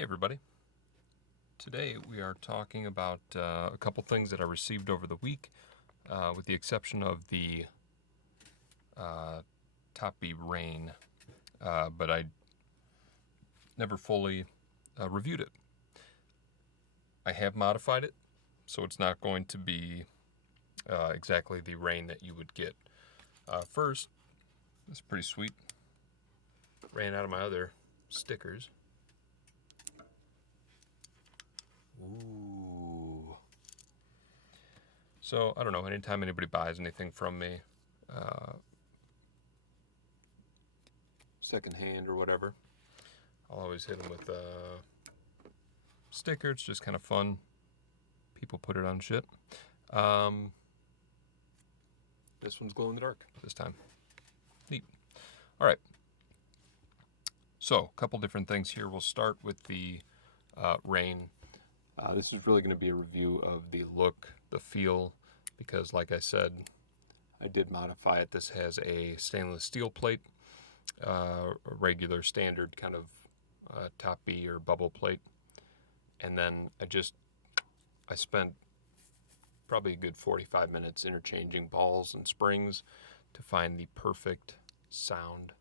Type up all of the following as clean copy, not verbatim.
Hey everybody. Today we are talking about a couple things that I received over the week, with the exception of the Top B Rain, but I never fully reviewed it. I have modified it, so it's not going to be exactly the Rain that you would get. First, it's pretty sweet. Ran out of my other stickers. Ooh. So, I don't know, anytime anybody buys anything from me, secondhand or whatever, I'll always hit them with a sticker. It's just kind of fun. People put it on shit. This one's glow in the dark this time. Neat. All right. So, a couple different things here. We'll start with the Rain. This is really going to be a review of the look, the feel, because like I said, I did modify it. This has a stainless steel plate, a regular standard kind of Top B or bubble plate. And then I spent probably a good 45 minutes interchanging balls and springs to find the perfect sound.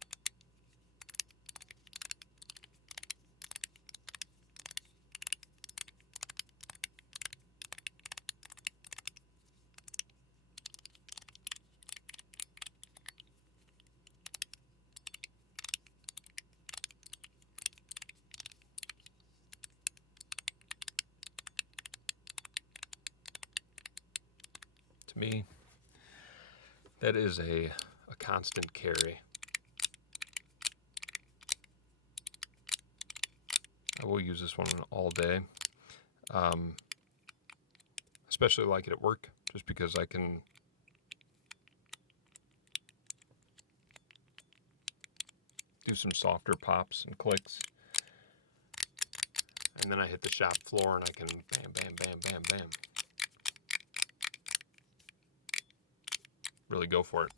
To me, that is a constant carry. I will use this one all day. Especially like it at work, just because I can do some softer pops and clicks. And then I hit the shop floor and I can bam, bam, bam, bam, bam. Really go for it.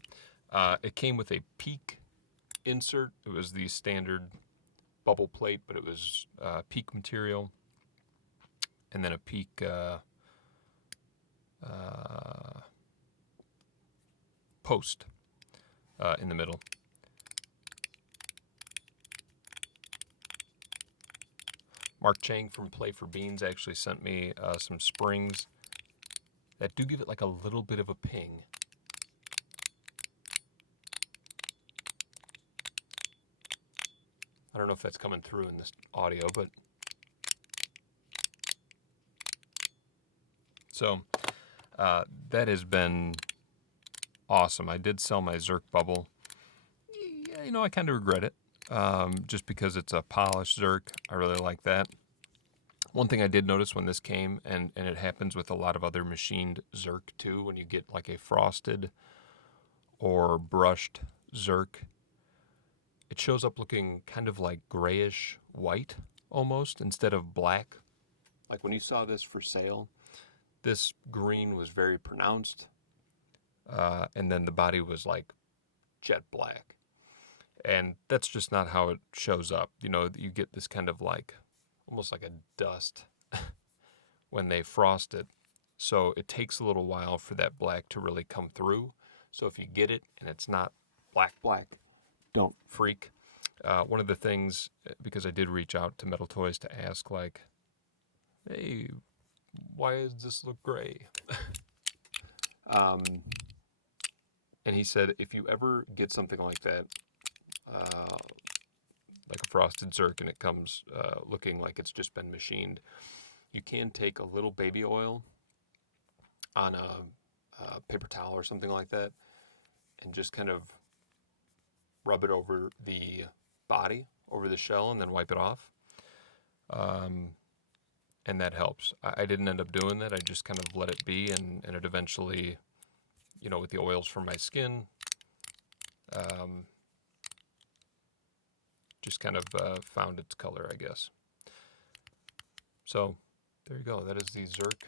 It came with a peak insert. It was the standard bubble plate, but it was peak material. And then a peak post in the middle. Mark Chang from Play for Beans actually sent me some springs that do give it like a little bit of a ping. I don't know if that's coming through in this audio, but so that has been awesome. I did sell my Zerk bubble. Yeah, I kind of regret it, just because it's a polished Zerk. I really like that. One thing I did notice when this came, and it happens with a lot of other machined Zerk too, when you get like a frosted or brushed Zerk, it shows up looking kind of like grayish white almost instead of black. Like when you saw this for sale, this green was very pronounced, and then the body was like jet black. And that's just not how it shows up. You get this kind of like, almost like a dust when they frost it. So it takes a little while for that black to really come through. So if you get it and it's not black, don't freak. One of the things, because I did reach out to Metal Toys to ask, like, hey, why does this look gray? And he said, if you ever get something like that, like a frosted Zerk, and it comes looking like it's just been machined, you can take a little baby oil on a paper towel or something like that and just kind of rub it over the body, over the shell, and then wipe it off. And that helps. I didn't end up doing that. I just kind of let it be, and it eventually, with the oils from my skin, just kind of found its color, I guess. So, there you go. That is the Zerk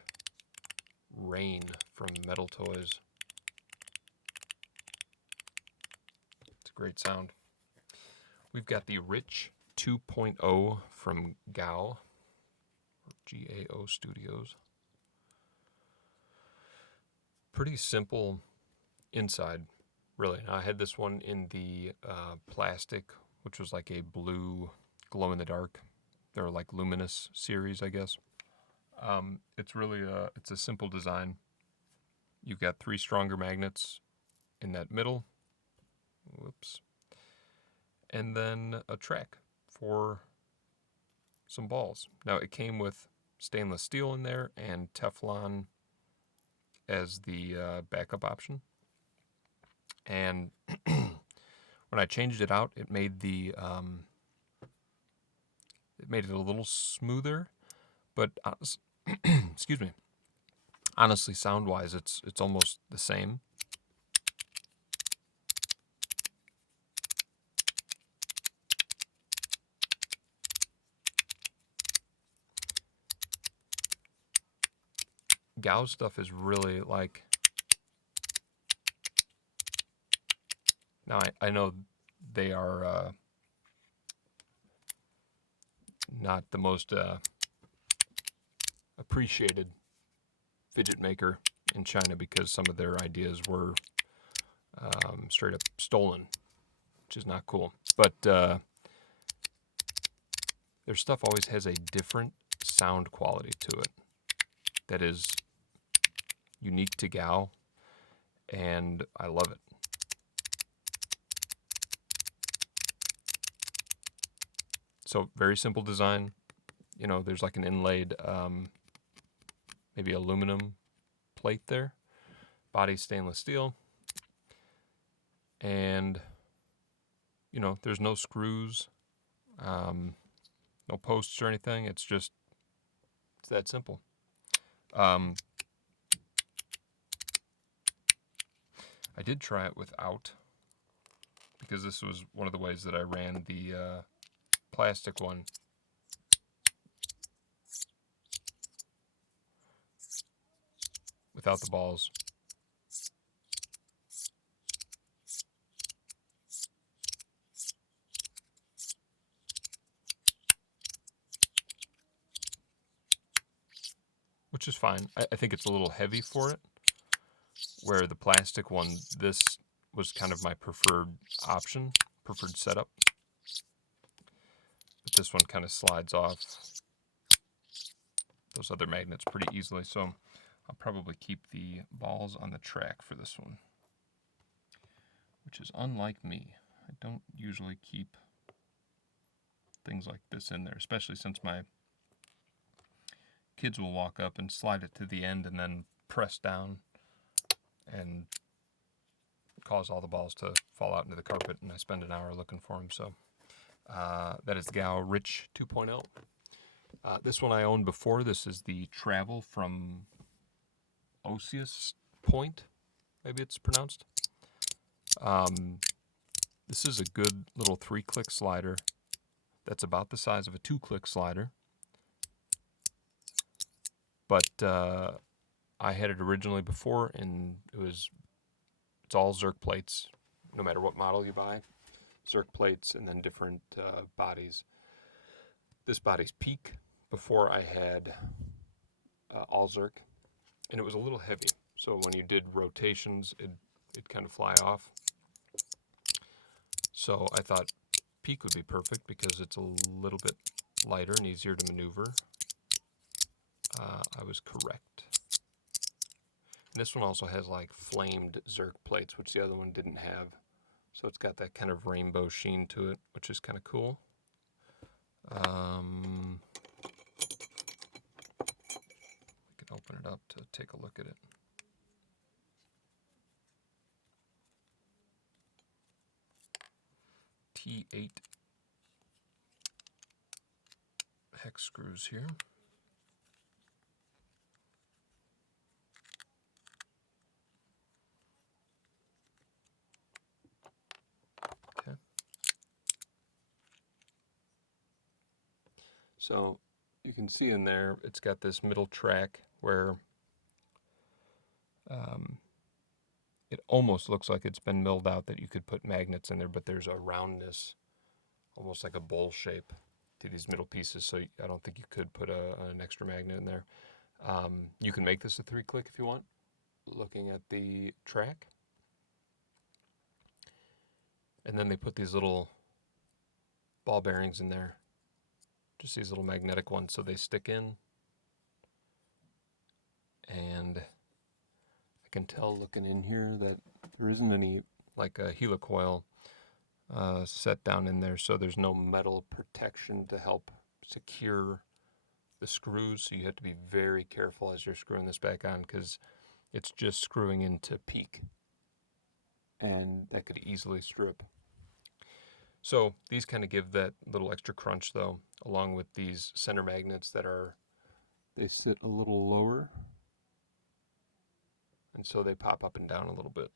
Rain from Metal Toys. It's a great sound. We've got the Rich 2.0 from GAO, GAO Studios. Pretty simple inside, really. Now, I had this one in the plastic, which was like a blue glow-in-the-dark. They're like luminous series, I guess. It's really it's a simple design. You've got 3 stronger magnets in that middle. Whoops. And then a track for some balls. Now, it came with stainless steel in there and Teflon as the backup option. And when I changed it out, it made it a little smoother, but excuse me. Honestly, sound-wise, it's almost the same. GAO stuff is really like... Now, I know they are not the most appreciated fidget maker in China because some of their ideas were straight up stolen, which is not cool. But their stuff always has a different sound quality to it that is unique to GAO, and I love it. So very simple design. You know, there's like an inlaid, maybe aluminum plate there. Body stainless steel. And, you know, there's no screws, no posts or anything. It's that simple. I did try it without, because this was one of the ways that I ran the plastic one. Without the balls. Which is fine. I think it's a little heavy for it. Where the plastic one, this was kind of my preferred option, preferred setup. But this one kind of slides off those other magnets pretty easily, so I'll probably keep the balls on the track for this one. Which is unlike me. I don't usually keep things like this in there, especially since my kids will walk up and slide it to the end and then press down and cause all the balls to fall out into the carpet, and I spend an hour looking for them. So that is the GAO Rich 2.0. This one I owned before. This is the Travel from Osseous Point, maybe it's pronounced. This is a good little 3-click slider that's about the size of a 2-click slider. But I had it originally before, and it's all Zerk plates, no matter what model you buy. Zerk plates and then different bodies. This body's Peak. Before I had all Zerk, and it was a little heavy. So when you did rotations, it'd kind of fly off. So I thought Peak would be perfect because it's a little bit lighter and easier to maneuver. I was correct. And this one also has like flamed Zerk plates, which the other one didn't have. So it's got that kind of rainbow sheen to it, which is kind of cool. We can open it up to take a look at it. T8 hex screws here. Okay. So you can see in there, it's got this middle track where it almost looks like it's been milled out that you could put magnets in there, but there's a roundness almost like a bowl shape to these middle pieces, so I don't think you could put an extra magnet in there. You can make this a 3-click if you want, looking at the track. And then they put these little ball bearings in there, just these little magnetic ones, so they stick in. And I can tell looking in here that there isn't any, like a helicoil set down in there, so there's no metal protection to help secure the screws, so you have to be very careful as you're screwing this back on, because it's just screwing into peak, and that could easily strip. So these kind of give that little extra crunch, though, along with these center magnets they sit a little lower, and so they pop up and down a little bit.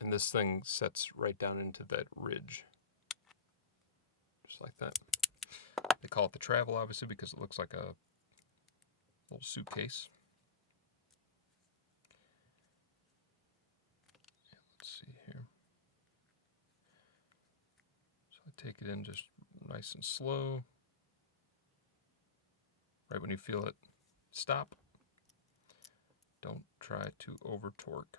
And this thing sets right down into that ridge, just like that. They call it the travel, obviously, because it looks like a little suitcase. Let's see here. So I take it in just nice and slow. Right when you feel it stop, don't try to over torque.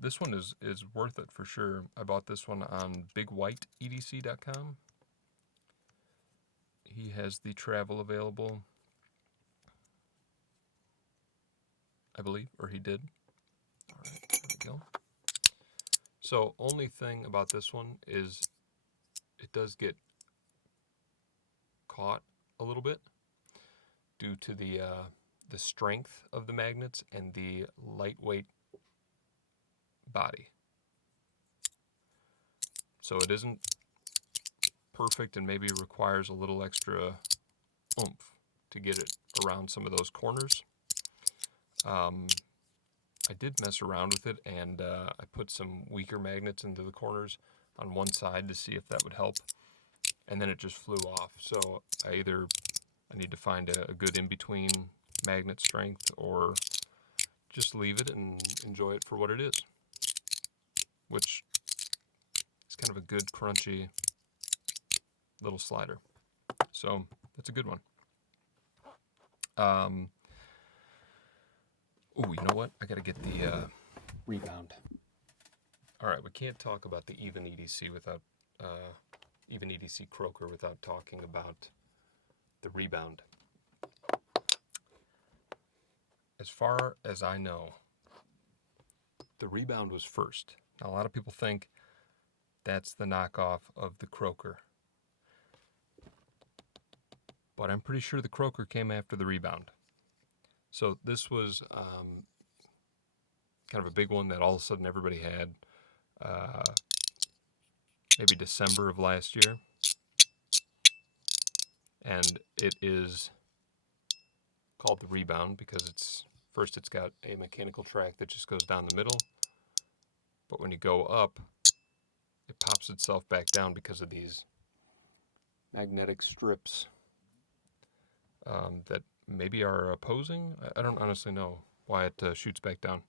This one is worth it for sure. I bought this one on bigwhiteedc.com. He has the travel available, I believe, or he did. All right, there we go. So only thing about this one is it does get caught a little bit due to the strength of the magnets and the lightweight body. So it isn't perfect and maybe requires a little extra oomph to get it around some of those corners. I did mess around with it, and I put some weaker magnets into the corners on one side to see if that would help, and then it just flew off. So I need to find a good in-between magnet strength, or just leave it and enjoy it for what it is, which is kind of a good crunchy little slider. So that's a good one. Oh, you know what? I gotta get the Rebound. All right, we can't talk about the even EDC without even EDC Croaker without talking about the Rebound. As far as I know, the Rebound was first. Now, a lot of people think that's the knockoff of the Croaker, but I'm pretty sure the Croaker came after the Rebound. So this was kind of a big one that all of a sudden everybody had, maybe December of last year. And it is called the Rebound because it's got a mechanical track that just goes down the middle, but when you go up, it pops itself back down because of these magnetic strips that maybe are opposing. I don't honestly know why it shoots back down.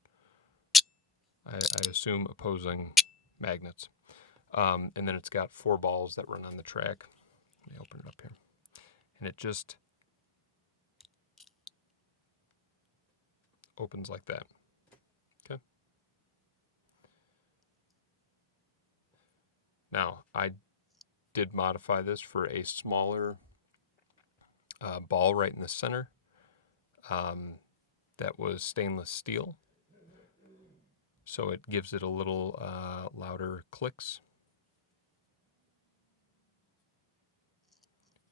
I assume opposing magnets. And then it's got 4 balls that run on the track. Let me open it up here. And it just opens like that. Okay. Now, I did modify this for a smaller ball right in the center that was stainless steel. So it gives it a little louder clicks.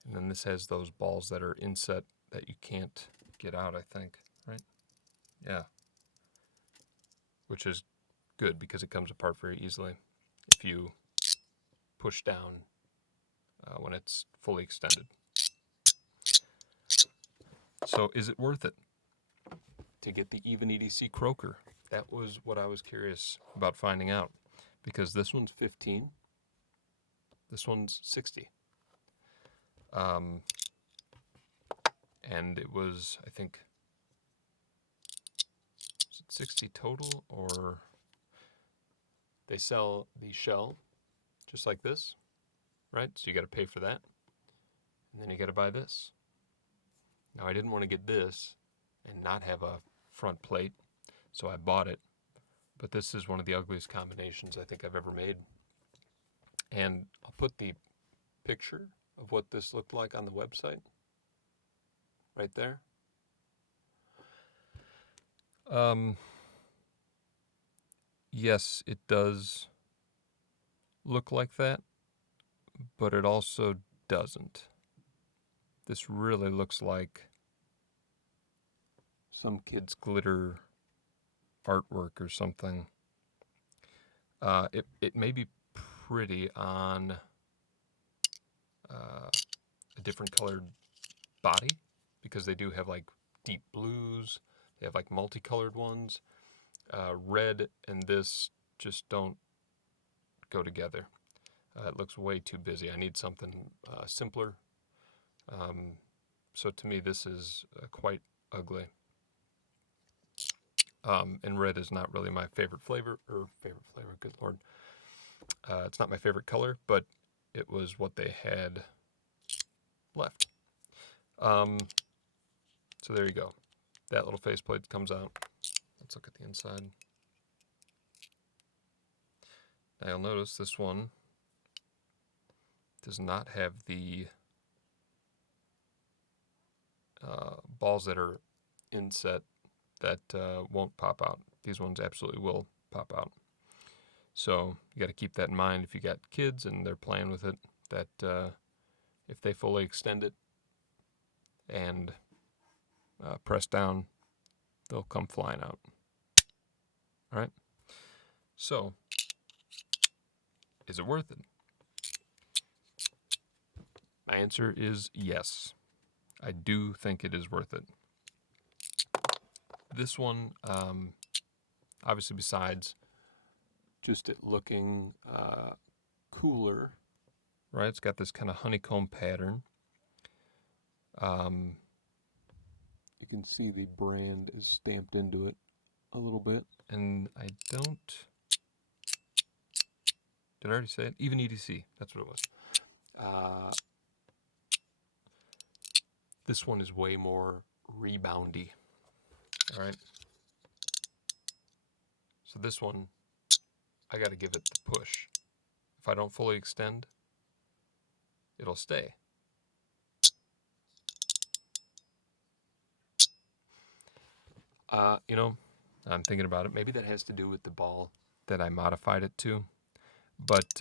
And then this has those balls that are inset that you can't get out, I think, right? Yeah. Which is good because it comes apart very easily if you push down when it's fully extended. So is it worth it to get the even EDC Croaker? That was what I was curious about finding out, because this one's 15, this one's 60. And it was, I think, $60 total, or they sell the shell just like this, right? So you got to pay for that, and then you got to buy this. Now I didn't want to get this and not have a front plate, so I bought it. But this is one of the ugliest combinations I think I've ever made. And I'll put the picture of what this looked like on the website right there. Yes, it does look like that, but it also doesn't. This really looks like some kid's glitter artwork or something. It may be pretty on a different colored body, because they do have like deep blues, they have like multicolored ones. Red and this just don't go together. It looks way too busy. I need something simpler. So to me, this is quite ugly. And red is not really my favorite flavor, good lord. It's not my favorite color, but it was what they had left. So there you go. That little faceplate comes out. Let's look at the inside. Now you'll notice this one does not have the balls that are inset that won't pop out. These ones absolutely will pop out. So you got to keep that in mind if you got kids and they're playing with it, that if they fully extend it and press down, they'll come flying out. All right. So, is it worth it? My answer is yes. I do think it is worth it. This one, obviously, besides just it looking cooler, right? It's got this kind of honeycomb pattern. You can see the brand is stamped into it a little bit. And I don't... Did I already say it? Even EDC. That's what it was. This one is way more reboundy. All right. So this one, I got to give it the push. If I don't fully extend, it'll stay. You know, I'm thinking about it. Maybe that has to do with the ball that I modified it to. But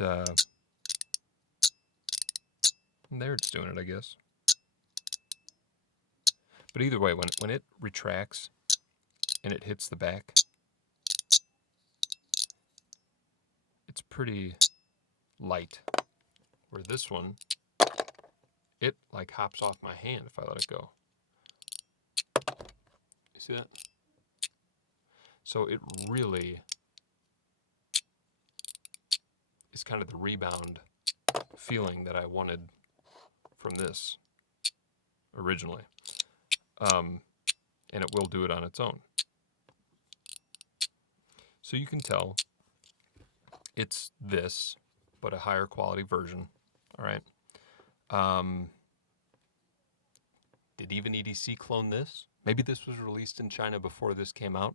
there it's doing it, I guess. But either way, when it retracts and it hits the back, it's pretty light. Where this one, it like hops off my hand if I let it go. You see that? So it really is kind of the rebound feeling that I wanted from this originally. And it will do it on its own. So you can tell it's this, but a higher quality version. All right. Did even EDC clone this? Maybe this was released in China before this came out,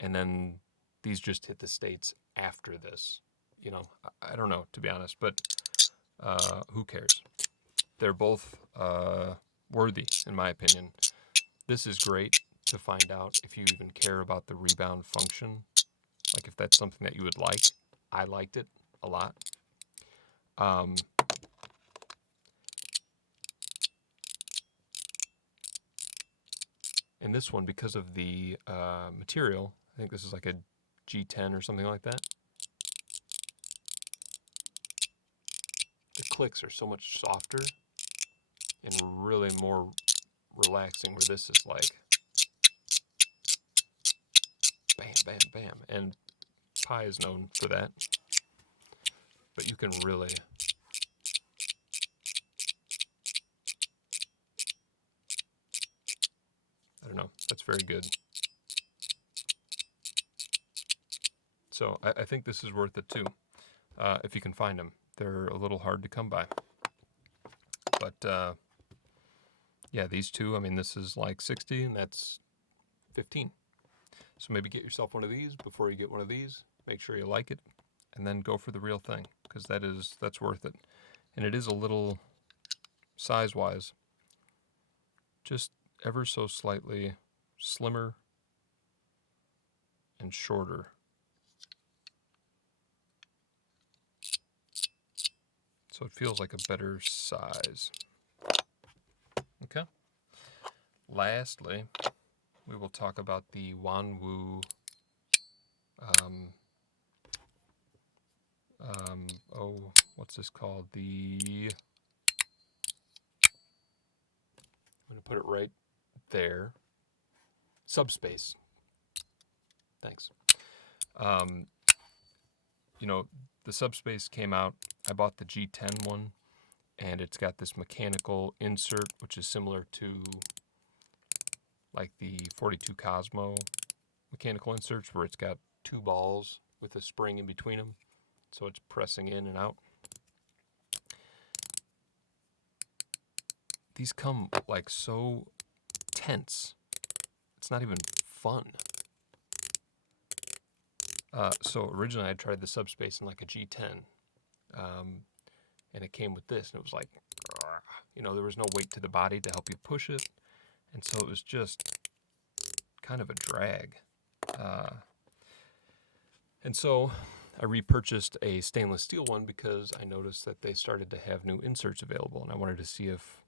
and then these just hit the States after this. You know, I don't know, to be honest, but who cares? They're both worthy, in my opinion. This is great to find out if you even care about the rebound function, like if that's something that you would like. I liked it a lot. And this one, because of the material, I think this is like a G10 or something like that. The clicks are so much softer and really more relaxing, where this is like bam, bam, bam. And Pi is known for that. But you can really... I don't know. That's very good. So I think this is worth it too, if you can find them. They're a little hard to come by. But yeah, these two, I mean, this is like 60 and that's 15. So maybe get yourself one of these before you get one of these. Make sure you like it, and then go for the real thing, because that's worth it. And it is a little, size-wise, just ever so slightly slimmer and shorter. So it feels like a better size. Okay. Lastly, we will talk about the Wanwu what's this called? I'm going to put it right there. Subspace. Thanks. You know, the Subspace came out. I bought the G10 one, and it's got this mechanical insert, which is similar to like the 42 Cosmo mechanical inserts, where it's got two balls with a spring in between them, so it's pressing in and out. These come like so tense. It's not even fun. So originally I tried the Subspace in like a G10, and it came with this, and it was like, you know, there was no weight to the body to help you push it, and so it was just kind of a drag. And so I repurchased a stainless steel one because I noticed that they started to have new inserts available, and I wanted to see if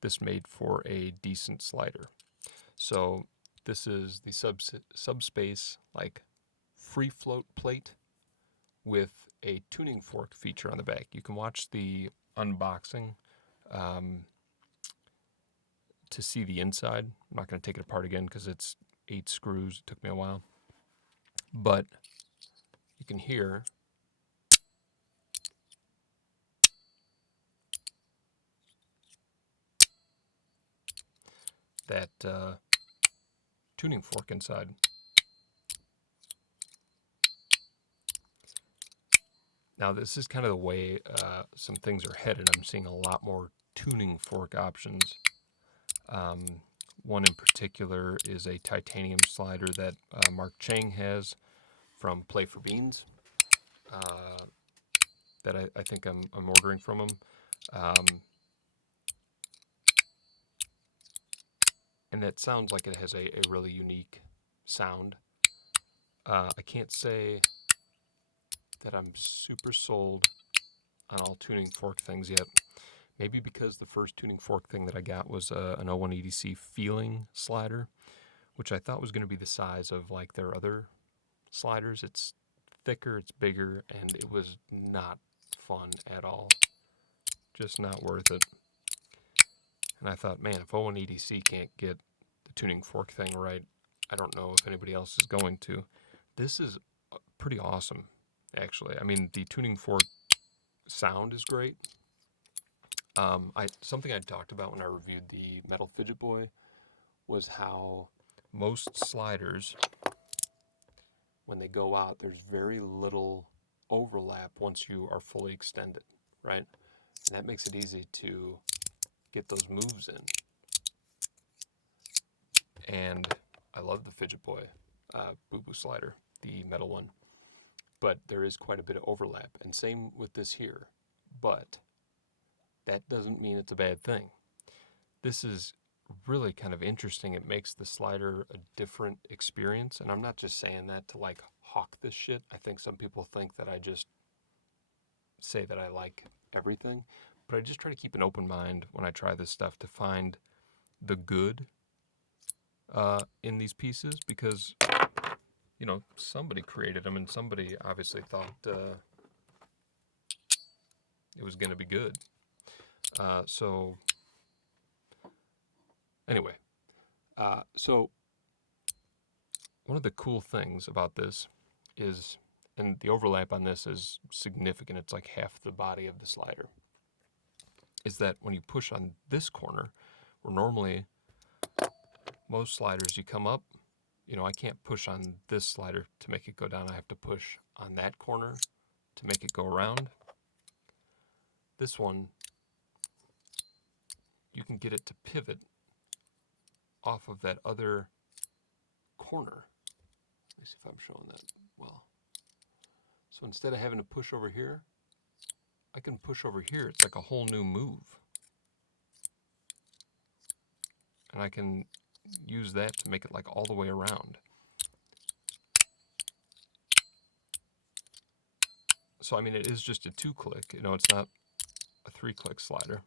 this made for a decent slider. So this is the Subspace like free float plate with a tuning fork feature on the back. You can watch the unboxing to see the inside. I'm not going to take it apart again because it's 8 screws. It took me a while. But you can hear that tuning fork inside. Now this is kind of the way some things are headed. I'm seeing a lot more tuning fork options. One in particular is a titanium slider that Mark Chang has from Play for Beans, that I think I'm ordering from him. And it sounds like it has a really unique sound. I can't say that I'm super sold on all tuning fork things yet. Maybe because the first tuning fork thing that I got was an 01 EDC feeling slider, which I thought was going to be the size of like their other sliders. It's thicker, it's bigger, and it was not fun at all. Just not worth it. And I thought, man, if 01 EDC can't get the tuning fork thing right, I don't know if anybody else is going to. This is pretty awesome, actually. I mean, the tuning fork sound is great. Something I talked about when I reviewed the Metal Fidget Boy was how most sliders, when they go out, there's very little overlap once you are fully extended, right? And that makes it easy to get those moves in. And I love the Fidget Boy Boo Boo slider, the metal one. But there is quite a bit of overlap, and same with this here. But that doesn't mean it's a bad thing. This is really kind of interesting. It makes the slider a different experience, and I'm not just saying that to like hawk this shit. I think some people think that I just say that I like everything, but I just try to keep an open mind when I try this stuff to find the good in these pieces, because you know, somebody created them and somebody obviously thought it was going to be good. So anyway, so one of the cool things about this is, and the overlap on this is significant, it's like half the body of the slider, is that when you push on this corner, where normally most sliders you come up, you know, I can't push on this slider to make it go down. I have to push on that corner to make it go around. This one, you can get it to pivot off of that other corner. Let me see if I'm showing that well. So instead of having to push over here, I can push over here. It's like a whole new move. And I can use that to make it like all the way around. So I mean, it is just a 2-click, you know, it's not a 3-click slider.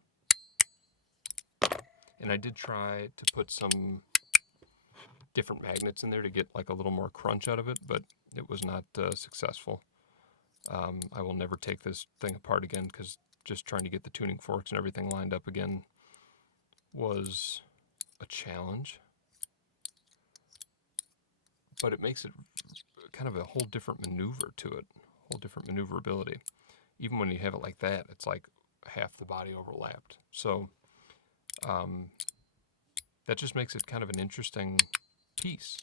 And I did try to put some different magnets in there to get like a little more crunch out of it, but it was not successful. I will never take this thing apart again, because just trying to get the tuning forks and everything lined up again was a challenge. But it makes it kind of a whole different maneuver to it, whole different maneuverability. Even when you have it like that, it's like half the body overlapped. So that just makes it kind of an interesting piece,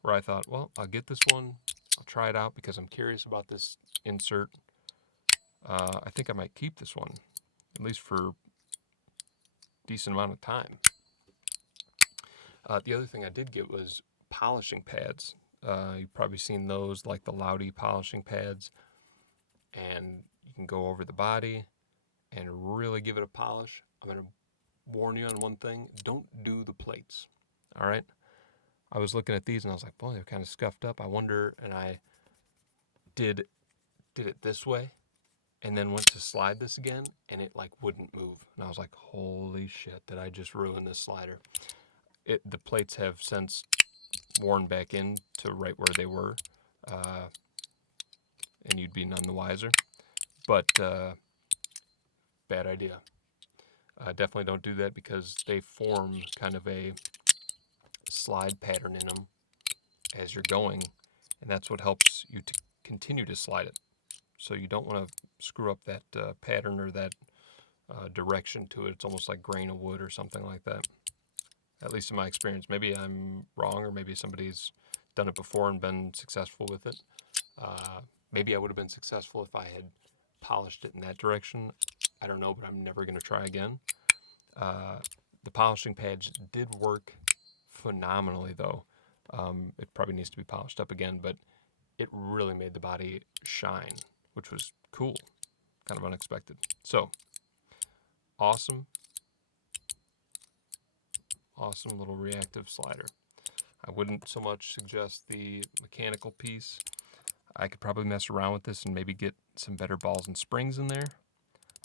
where I thought, well, I'll get this one, I'll try it out because I'm curious about this insert. I think I might keep this one, at least for a decent amount of time. The other thing I did get was polishing pads. You've probably seen those, like the Loudy polishing pads, and you can go over the body and really give it a polish. I'm going to warn you on one thing: don't do the plates. All right? I was looking at these and I was like, boy, they're kind of scuffed up. I wonder, and I did it this way, and then went to slide this again, and it like wouldn't move. And I was like, holy shit, did I just ruin this slider? The plates have since worn back in to right where they were, and you'd be none the wiser. But bad idea. Definitely don't do that, because they form kind of a slide pattern in them as you're going, and that's what helps you to continue to slide it. So you don't want to screw up that pattern or that direction to it. It's almost like grain of wood or something like that, at least in my experience. Maybe I'm wrong, or maybe somebody's done it before and been successful with it. Maybe I would have been successful if I had polished it in that direction. I don't know, but I'm never going to try again. The polishing pads did work phenomenally, though. It probably needs to be polished up again, but it really made the body shine, which was cool, kind of unexpected. So, awesome little reactive slider. I wouldn't so much suggest the mechanical piece. I could probably mess around with this and maybe get some better balls and springs in there.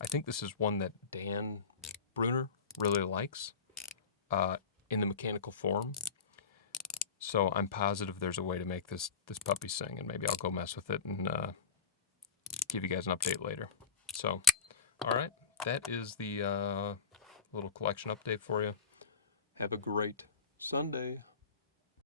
I think this is one that Dan Bruner really likes in the mechanical form. So I'm positive there's a way to make this puppy sing, and maybe I'll go mess with it and give you guys an update later. So, all right, that is the little collection update for you. Have a great Sunday.